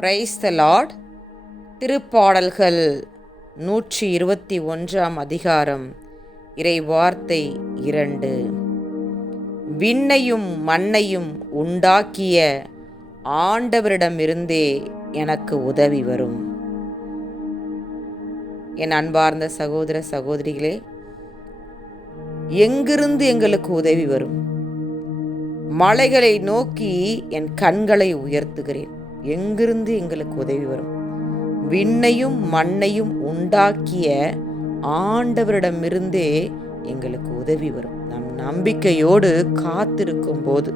Praise the Lord திருப்பாடல்கள் நூற்றி இருபத்தி ஒன்றாம் அதிகாரம் இறை வார்த்தை இரண்டு. விண்ணையும் மண்ணையும் உண்டாக்கிய ஆண்டவரிடமிருந்தே எனக்கு உதவி வரும். என் அன்பார்ந்த சகோதர சகோதரிகளே எங்கிருந்து எங்களுக்கு உதவி வரும்? மலைகளை நோக்கி என் கண்களை உயர்த்துகிறேன். எங்கிருந்து எங்களுக்கு உதவி வரும்? விண்ணையும் மண்ணையும் உண்டாக்கிய ஆண்டவரிடமிருந்தே எங்களுக்கு உதவி வரும். நம் நம்பிக்கையோடு காத்திருக்கும் போது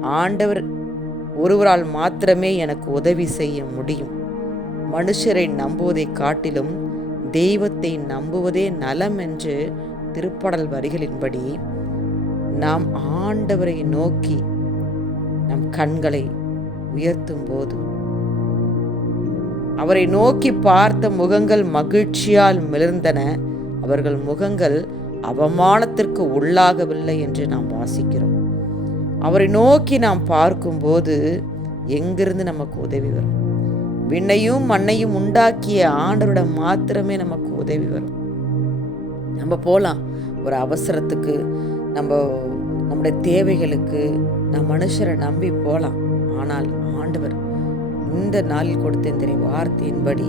ஆண்டவர் ஒருவரால் மாத்திரமே எனக்கு உதவி செய்ய முடியும். மனுஷரை நம்புவதை காட்டிலும் தெய்வத்தை நம்புவதே நலம் என்று திருப்பாடல் வரிகளின்படி நாம் ஆண்டவரை நோக்கி நம் கண்களை உயர்த்தும் போது அவரை நோக்கி பார்த்த முகங்கள் மகிழ்ச்சியால் மிளர்ந்தன. அவர்கள் முகங்கள் அவமானத்திற்கு உள்ளாகவில்லை என்று நாம் வாசிக்கிறோம். அவரை நோக்கி நாம் பார்க்கும்போது எங்கிருந்து நமக்கு உதவி வரும்? விண்ணையும் மண்ணையும் உண்டாக்கிய ஆண்டவரிடம் மாத்திரமே நமக்கு உதவி வரும். நம்ம போகலாம் ஒரு அவசரத்துக்கு நம்ம நம்முடைய தேவைகளுக்கு நம் மனுஷரை நம்பி போகலாம் ஆனால் ஆண்டவர் இந்த நாளில் கொடுத்த இந்த வார்த்தையின்படி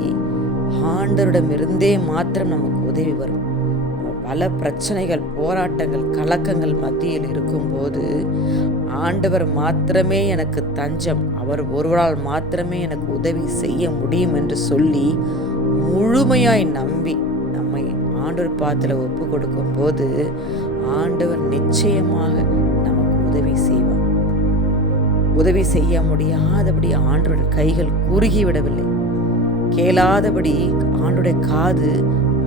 ஆண்டவரிடமிருந்தே மாத்திரம் நமக்கு உதவி வரும். பல பிரச்சனைகள் போராட்டங்கள் கலக்கங்கள் மத்தியில் இருக்கும்போது ஆண்டவர் மாத்திரமே எனக்கு தஞ்சம் அவர் ஒருவரால் மாத்திரமே எனக்கு உதவி செய்ய முடியும் என்று சொல்லி முழுமையாய் நம்பி நம்மை ஆண்டவர் பாத்தில் ஒப்பு கொடுக்கும் போது ஆண்டவர் நிச்சயமாக நமக்கு உதவி செய்வார். உதவி செய்ய முடியாதபடி ஆண்டவர் கைகள் குறுகி விடவில்லை கேளாதபடி ஆண்டுடைய காது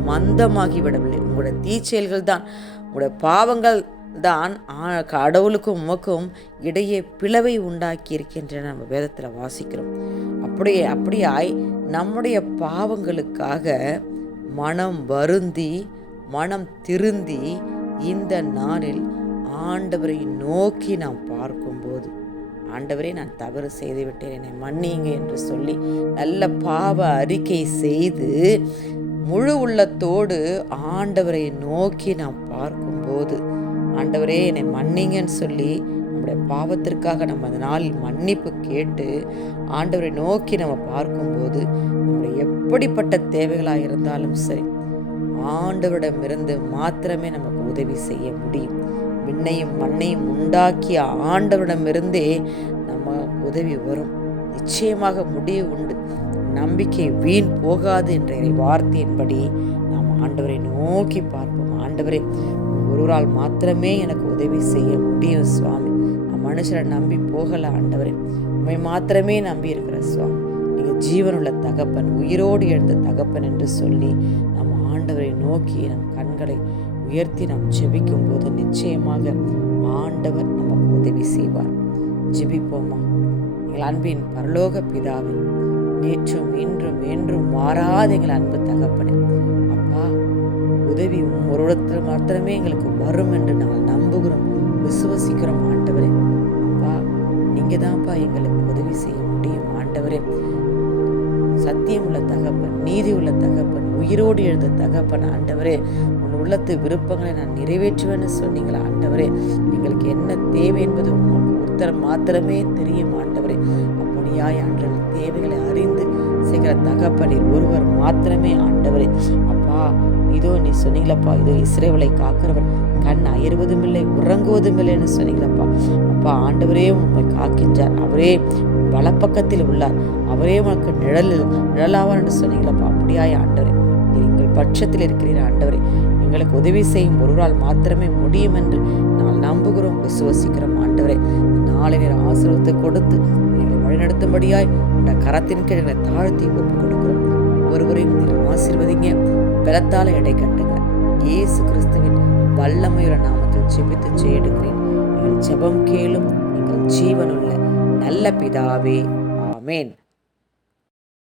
மந்தமாகி விடவில்லை உங்களுடைய தீச்செயல்கள் தான் உங்களுடைய பாவங்கள் தான் கடவுளுக்கும் உமக்கும் இடையே பிளவை உண்டாக்கி இருக்கின்றன நம்ம வேதத்தில் வாசிக்கிறோம். அப்படியே அப்படியாய் நம்முடைய பாவங்களுக்காக மனம் வருந்தி மனம் திருந்தி இந்த நாளில் ஆண்டவரை நோக்கி நாம் பார்க்கும்போது ஆண்டவரே நான் தவறு செய்து விட்டேன் என்னை மன்னிங்க என்று சொல்லி நல்ல பாவ அறிக்கை செய்து முழு உள்ளத்தோடு ஆண்டவரை நோக்கி நாம் பார்க்கும்போது ஆண்டவரே என்னை மன்னிங்கன்னு சொல்லி நம்முடைய பாவத்திற்காக நம்ம அந்த நாளில் மன்னிப்பு கேட்டு ஆண்டவரை நோக்கி நம்ம பார்க்கும்போது நம்முடைய எப்படிப்பட்ட தேவைகளாக இருந்தாலும் சரி ஆண்டவரிடமிருந்து மாத்திரமே நமக்கு உதவி செய்ய முடியும். விண்ணையும் மண்ணையும் உண்டாக்கிய ஆண்டவரிடமிருந்தே நம்ம உதவி வரும். நிச்சயமாக முடிவு உண்டு. நம்பிக்கை வீண் போகாது என்ற வார்த்தையின்படி நாம் ஆண்டவரை நோக்கி பார்ப்போம். ஆண்டவரே ஒருவரால் மாத்திரமே எனக்கு உதவி செய்ய முடியும் சுவாமி. நான் மனுஷரை நம்பி போகலை ஆண்டவரே. உண்மை மாத்திரமே நம்பி இருக்கிற சுவாமி. நீங்கள் ஜீவனுள்ள தகப்பன் உயிரோடு எழுந்த தகப்பன் என்று சொல்லி நம் ஆண்டவரை நோக்கி நம் கண்களை உயர்த்தி நாம் ஜெபிக்கும் போது நிச்சயமாக ஆண்டவர் நமக்கு உதவி செய்வார். ஜெபிப்போமா? எங்கள் அன்பின் பரலோக பிதாவை நேற்றும் இன்றும் என்றும் மாறாத எங்கள் அன்பு தகப்பனே அப்பா உதவி ஒரு இடத்துல மாத்திரமே எங்களுக்கு வரும் என்று நாங்கள் நம்புகிறோம் விசுவசிக்கிறோம் ஆண்டவரே. அப்பா நீங்கள் தான்ப்பா எங்களுக்கு உதவி செய்ய முடியும் ஆண்டவரே. சத்தியம் உள்ள தகப்பன் நீதி உள்ள தகப்பன் உயிரோடு எழுந்த தகப்பன் ஆண்டவரே. உன் உள்ளத்து விருப்பங்களை நான் நிறைவேற்றுவேன்னு சொன்னீங்களா? ஆண்டவரே எங்களுக்கு என்ன தேவை என்பது உங்களுக்கு ஒருத்தர் மாத்திரமே தெரியும் ஆண்டவரே. அப்படியாய் ஆண்டவர்கள் தேவைகளை அறிந்து செய்கிற தகப்பனில் ஒருவர் மாத்திரமே ஆண்டவரே. அப்பா இதோ நீ சொன்னீங்களப்பா இதோ இஸ்ரேவலை காக்கிறவர் கண் அயர்வதும் இல்லை உறங்குவதும் இல்லைன்னு சொன்னீங்களப்பா. அப்பா ஆண்டவரே உண்மை காக்கின்றார். அவரே வலப்பக்கத்தில் உள்ளார். அவரே உனக்கு நிழல் நிழலாவார் என்று சொன்னீங்களப்பா. அப்படியாய் ஆண்டவரே. எங்கள் பட்சத்தில் இருக்கிறீர். ஆண்டவரே எங்களுக்கு உதவி செய்யும் ஒருவரால் மாத்திரமே முடியும் என்று நாங்கள் நம்புகிறோம் விசுவசிக்கிறோம். ஆண்டவரே நாளை நேரம் ஆசீர்வத்தை கொடுத்து எங்களை வழிநடத்தும்படியாய் இந்த கரத்தின் கீழ் எங்களை தாழ்த்தி ஒப்பு கொடுக்கிறோம் ஒருவரையும் நீங்கள் ஆசீர்வதிங்க. பலத்தால் எடை கட்டுங்க. இயேசு கிறிஸ்துவின் வல்லமையுள்ள நாமத்தில் ஜெபித்து செய்யெடுக்கிறேன். எங்கள் ஜெபம் கேளும் எங்கள் ஜீவனுள்ள நல்ல பிதாவே. ஆமேன்.